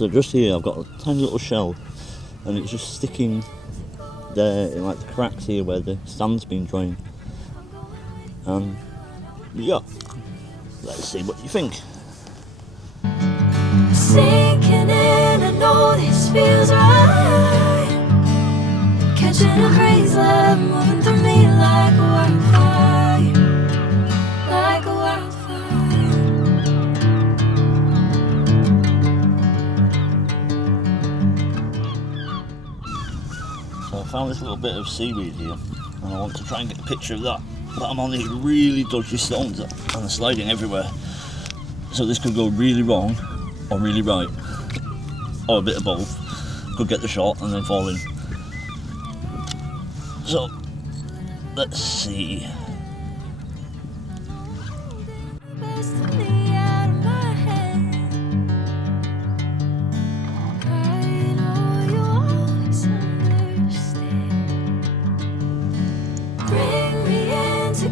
So just here I've got a tiny little shell, and it's just sticking there in like the cracks here where the sand's been drained. And yeah, let's see what you think. Sinking in, I know this feels right. Catching a breeze, love moving through me like a wildfire, like a wildfire. So I found this little bit of seaweed here, and I want to try and get a picture of that. But I'm on these really dodgy stones and they're sliding everywhere. So this could go really wrong or really right, or a bit of both. Could get the shot and then fall in. So let's see.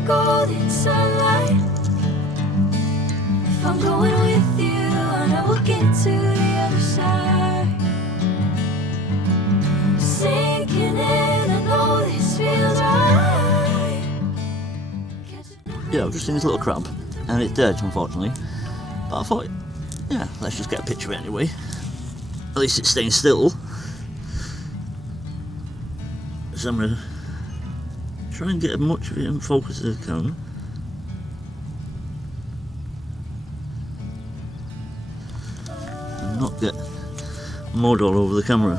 Golden sunlight. If I'm going with you, and I will get to the other side. Sinking in, I know this feels right. Yeah, I've just seen this little crab, and it's dead, unfortunately. But I thought, yeah, let's just get a picture of it anyway. At least it's staying still. So I'm gonna try and get as much of it in focus as I can. And not get mud all over the camera.